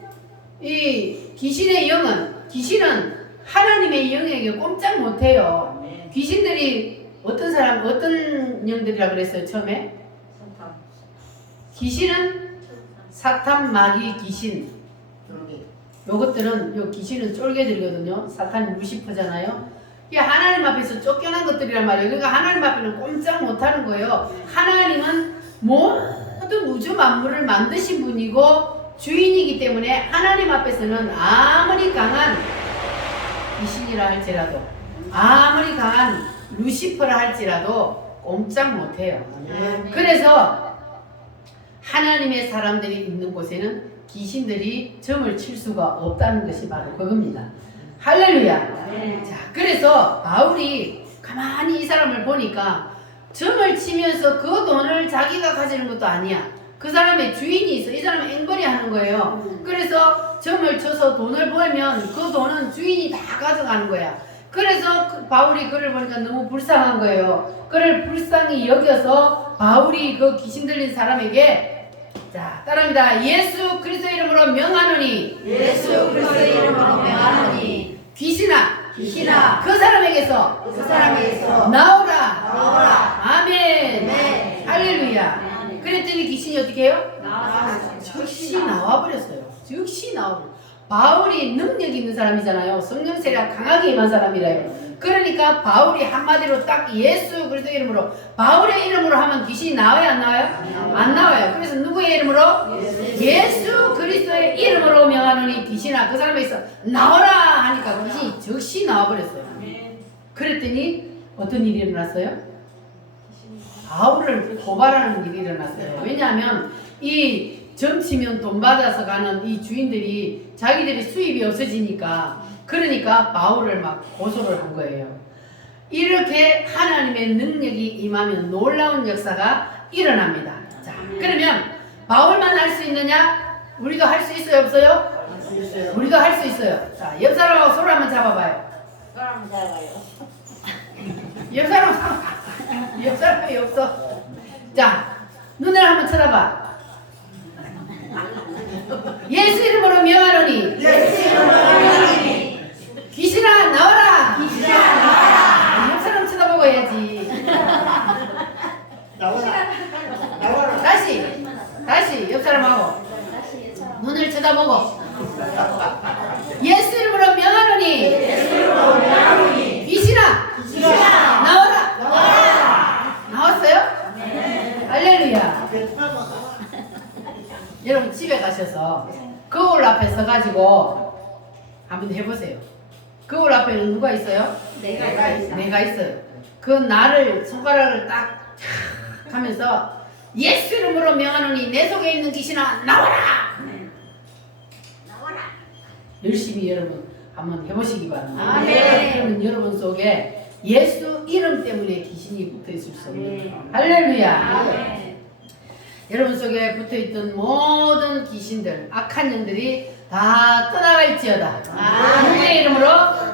이 귀신은 하나님의 영에게 꼼짝 못해요. 귀신들이 어떤 영들이라 그랬어요 처음에? 귀신은 사탄, 마귀, 귀신. 요것들은 요 귀신은 쫄개들이거든요. 사탄이 루시퍼잖아요. 이게 하나님 앞에서 쫓겨난 것들이란 말이에요. 그러니까 하나님 앞에는 꼼짝 못하는 거예요. 하나님은 모든 우주 만물을 만드신 분이고 주인이기 때문에 하나님 앞에서는 아무리 강한 귀신이라 할지라도, 아무리 강한 루시퍼라 할지라도 꼼짝 못해요. 그래서 하나님의 사람들이 있는 곳에는 귀신들이 점을 칠 수가 없다는 것이 바로 그겁니다. 할렐루야. 자, 그래서 바울이 가만히 이 사람을 보니까 점을 치면서 그 돈을 자기가 가지는 것도 아니야. 그 사람의 주인이 있어. 이 사람은 앵벌이 하는 거예요. 그래서 점을 쳐서 돈을 벌면 그 돈은 주인이 다 가져가는 거야. 그래서 바울이 그를 보니까 너무 불쌍한 거예요. 그를 불쌍히 여겨서 바울이 그 귀신 들린 사람에게, 자, 따라합니다. 예수 그리스도 이름으로 명하노니, 예수 그리스도의 이름으로 명하노니 귀신아 그 사람에게서 나오라. 아멘. 할렐루야. 그랬더니 귀신이 어떻게 해요? 즉시 나와버렸어요. 즉시 나와버렸어요. 바울이 능력 있는 사람이잖아요. 성령 세례가 강하게 임한 사람이래요. 그러니까 바울이 한마디로 딱 예수 그리스도 이름으로, 바울의 이름으로 하면 귀신이 나와요 안 나와요? 안 나와요. 그래서 누구의 이름으로? 예수 그리스도의 이름으로 명하노니 귀신아 그 사람에게서 나오라 하니까 귀신이 즉시 나와버렸어요. 그랬더니 어떤 일이 일어났어요? 바울을 고발하는 일이 일어났어요. 왜냐하면 이 점치면 돈 받아서 가는 이 주인들이 자기들이 수입이 없어지니까, 그러니까 바울을 막 고소를 한 거예요. 이렇게 하나님의 능력이 임하면 놀라운 역사가 일어납니다. 자, 그러면 바울만 할 수 있느냐? 우리도 할 수 있어요 없어요? 우리도 할 수 있어요. 자, 옆 사람하고 손을 한번 잡아봐요. 옆 사람이 없어. 자, 눈을 한번 쳐다봐. 예수 이름으로 명하노니 귀신아 나와라. 옆 사람 쳐다보고 해야지. 다시 옆 사람하고 눈을 쳐다보고 예수 이름으로 명하노니 귀신아 나와라. 나왔어요? 할렐루야. 여러분 집에 가셔서 거울 앞에 서가지고 한번 해보세요. 거울 앞에는 누가 있어요? 내가 있어요. 그 나를 손가락을 딱 하면서 예수 이름으로 명하노니 내 속에 있는 귀신아 나와라. 열심히 여러분 한번 해보시기 바랍니다. 아멘. 그러면 여러분 속에 예수 이름 때문에 귀신이 붙어있을 수 없는, 할렐루야. 여러분 속에 붙어있던 모든 귀신들, 악한 영들이 다 떠나갈지어다. 누구의 이름으로?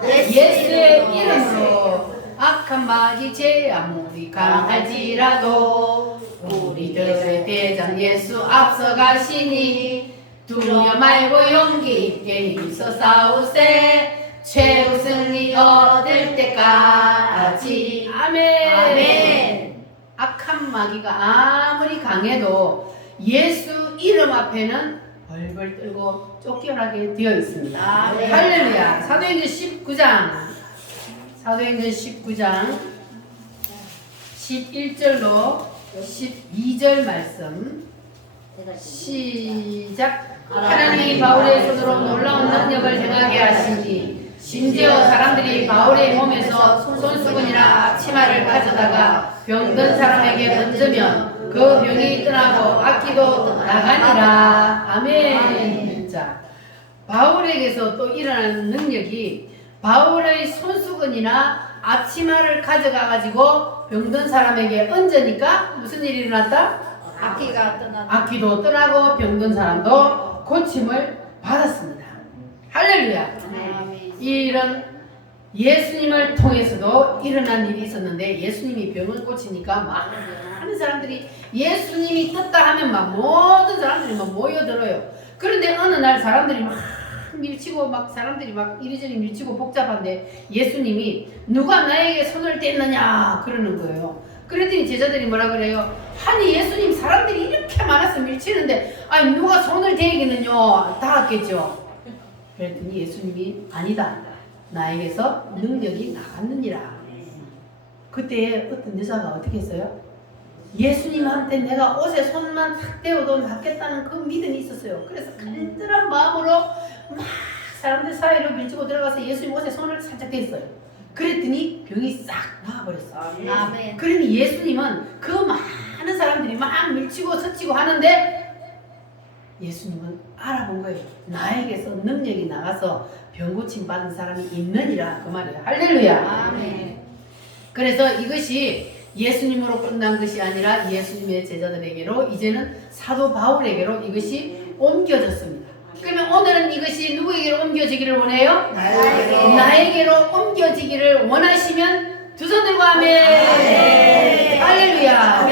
예수의 이름으로. 악한 마귀 제 아무리 강할지라도 우리들의 대장 예수 앞서가시니 두려 말고 용기 있게 힘써 싸우세. 최후 승리 얻을 때까지. 아멘. 악한 마귀가 아무리 강해도 예수 이름 앞에는 벌벌 떨고 쫓겨나게 되어 있습니다. 아멘. 할렐루야. 사도행전 19장 11절로 12절 말씀 시작. 하나님이 바울의 손으로 놀라운 능력을 행하게 하시니 심지어 사람들이 바울의 몸에서 손수건이나 치마를 가져다가 병든 사람에게 얹으면 그 병이 떠나고 악기도 나가니라. 아멘. 자, 바울에게서 또 일어나는 능력이 바울의 손수건이나 앞치마를 가져가 가지고 병든 사람에게 얹으니까 무슨 일이 일어났다? 악기가 떠났다. 악기도 떠나고 병든 사람도 고침을 받았습니다. 할렐루야. 아멘. 이런 예수님을 통해서도 일어난 일이 있었는데 예수님이 병을 고치니까 많은 사람들이 예수님이 떴다 하면 막 모든 사람들이 막 모여들어요. 그런데 어느 날 사람들이 막 밀치고 막 사람들이 막 이리저리 밀치고 복잡한데 예수님이 누가 나에게 손을 댔느냐 그러는 거예요. 그랬더니 제자들이 뭐라 그래요? 아니 예수님 사람들이 이렇게 많아서 밀치는데 아니 누가 손을 대기는요 닿았겠죠. 그랬더니 예수님이 아니다. 나에게서 능력이 나갔느니라. 그때 어떤 여자가 어떻게 했어요? 예수님한테 내가 옷에 손만 탁 대어도 낫겠다는 그 믿음이 있었어요. 그래서 간절한 마음으로 막 사람들 사이로 밀치고 들어가서 예수님 옷에 손을 살짝 댔어요. 그랬더니 병이 싹 나아버렸어요. 아멘. 그러니 예수님은 그 많은 사람들이 막 밀치고 서치고 하는데 예수님은 알아본 거예요. 나에게서 능력이 나가서 병 고침 받은 사람이 있느니라 그 말이에요. 할렐루야. 아멘. 그래서 이것이 예수님으로 끝난 것이 아니라 예수님의 제자들에게로 이제는 사도 바울에게로 이것이 옮겨졌습니다. 그러면 오늘은 이것이 누구에게로 옮겨지기를 원해요? 나에게로 옮겨지기를 원하시면 두 손 들고 아멘. 할렐루야.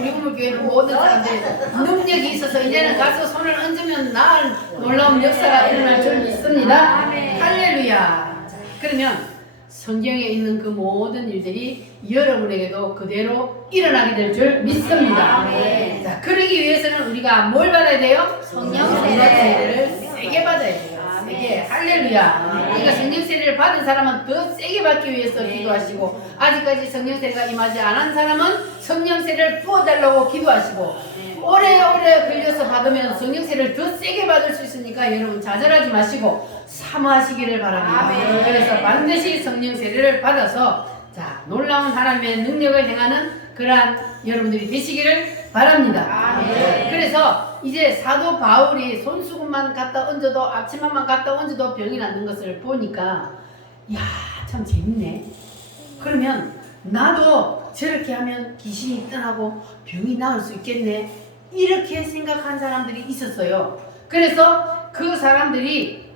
우리 우물교회는 모든 사람들 능력이 있어서 이제는 가서 손을 얹으면 나을 놀라운 역사가 일어날 줄 믿습니다. 할렐루야. 그러면 성경에 있는 그 모든 일들이 여러분에게도 그대로 일어나게 될 줄 믿습니다. 아멘. 자, 그러기 위해서는 우리가 뭘 받아야 돼요? 성령 세례를 세게 받아야 돼요. 세게. 할렐루야. 그러니까 성령 세례를 받은 사람은 더 세게 받기 위해서 기도하시고 아직까지 성령 세례가 임하지 않은 사람은 성령 세례를 부어달라고 기도하시고 오래오래 걸려서 받으면 성령 세례를 더 세게 받을 수 있으니까 여러분 좌절하지 마시고 사모하시기를 바랍니다. 아멘. 그래서 반드시 성령 세례를 받아서 자 놀라운 하나님의 능력을 행하는 그러한 여러분들이 되시기를 바랍니다. 아멘. 그래서 이제 사도 바울이 손수건만 갖다 얹어도 앞치마만 갖다 얹어도 병이 낫는 것을 보니까 야 참 재밌네. 그러면 나도 저렇게 하면 귀신이 떠나고 병이 나을 수 있겠네. 이렇게 생각한 사람들이 있었어요. 그래서 그 사람들이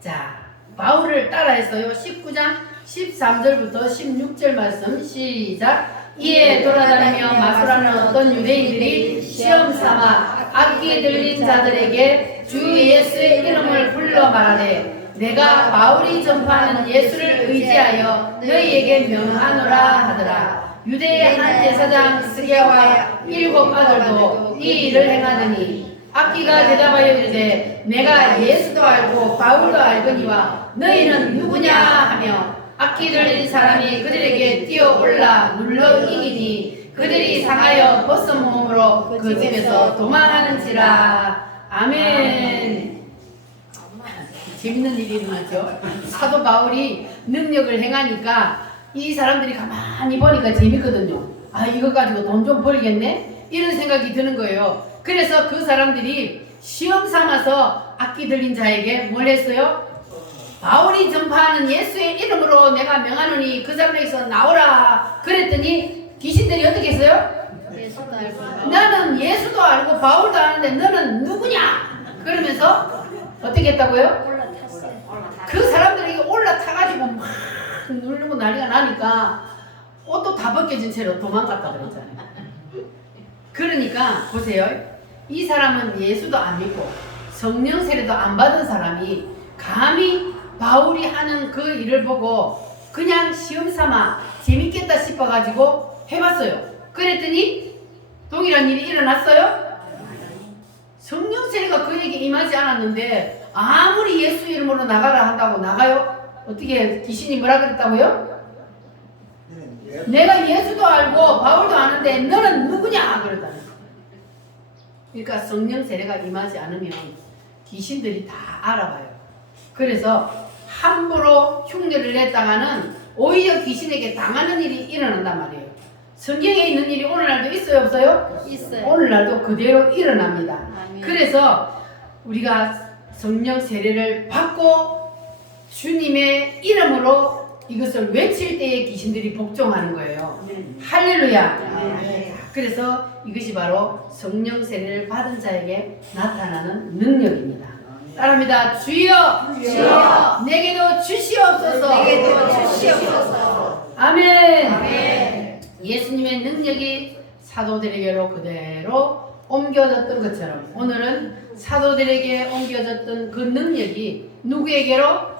자 바울을 따라했어요. 19장 13절부터 16절 말씀 시작. 이에 돌아다니며 마술하는 어떤 유대인들이 시험 삼아 악기 들린 자들에게 주 예수의 이름을 불러 말하되 내가 바울이 전파하는 예수를 의지하여 너희에게 명하노라 하더라. 유대의 한 제사장 스게와 7 아들도 이 일을 행하더니 악기가 대답하여 이르되 내가 예수도 알고 바울도 알거니와 너희는 누구냐 하며 악기 들린 사람이 그들에게 뛰어올라 눌러 이기니 그들이 상하여 벗은 몸으로 그 집에서 도망하는지라. 아멘. 재밌는 일이 일어나죠. 사도 바울이 능력을 행하니까 이 사람들이 가만히 보니까 재밌거든요. 아 이거 가지고 돈 좀 벌겠네? 이런 생각이 드는 거예요. 그래서 그 사람들이 시험 삼아서 악기 들린 자에게 뭘 했어요? 바울이 전파하는 예수의 이름으로 내가 명하노니 그 사람에게서 나오라 그랬더니 귀신들이 어떻게 했어요? 예수도 알고 나는 예수도 알고 바울도 아는데 너는 누구냐? 그러면서 어떻게 했다고요? 올라탔어요. 그 사람들이 올라타가지고 막 누르고 난리가 나니까 옷도 다 벗겨진 채로 도망갔다 그랬잖아요. 그러니까 보세요. 이 사람은 예수도 안 믿고 성령 세례도 안 받은 사람이 감히 바울이 하는 그 일을 보고 그냥 시험 삼아 재밌겠다 싶어가지고 해봤어요. 그랬더니 동일한 일이 일어났어요? 성령 세례가 그에게 임하지 않았는데 아무리 예수 이름으로 나가라 한다고 나가요? 어떻게 귀신이 뭐라 그랬다고요? 내가 예수도 알고 바울도 아는데 너는 누구냐 그러다니. 그러니까 성령 세례가 임하지 않으면 귀신들이 다 알아봐요. 그래서 함부로 흉내를 냈다가는 오히려 귀신에게 당하는 일이 일어난단 말이에요. 성경에 있는 일이 오늘날도 있어요 없어요? 있어요. 오늘날도 그대로 일어납니다. 아멘. 그래서 우리가 성령 세례를 받고 주님의 이름으로 이것을 외칠 때에 귀신들이 복종하는 거예요. 할렐루야. 그래서 이것이 바로 성령 세례를 받은 자에게 나타나는 능력입니다. 따라합니다. 주여, 주여, 내게도 주시옵소서. 내게도 주시옵소서. 아멘. 아멘. 예수님의 능력이 사도들에게로 그대로 옮겨졌던 것처럼 오늘은 사도들에게 옮겨졌던 그 능력이 누구에게로?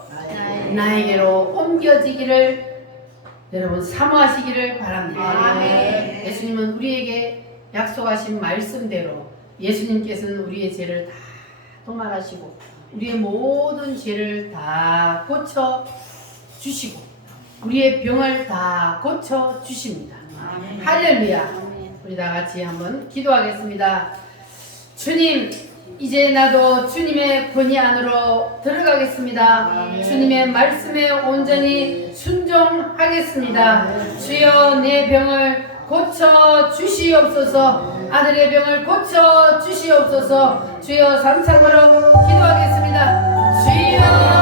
나에게로 옮겨지기를 여러분 사모하시기를 바랍니다. 아멘. 예수님은 우리에게 약속하신 말씀대로 예수님께서는 우리의 죄를 다 도말하시고 우리의 모든 죄를 다 고쳐 주시고 우리의 병을 다 고쳐 주십니다. 할렐루야. 아멘. 우리 다 같이 한번 기도하겠습니다. 주님, 이제 나도 주님의 권위 안으로 들어가겠습니다. 주님의 말씀에 온전히 순종하겠습니다. 주여 내 병을 고쳐 주시옵소서. 아들의 병을 고쳐 주시옵소서. 주여 3차으로 기도하겠습니다. 주여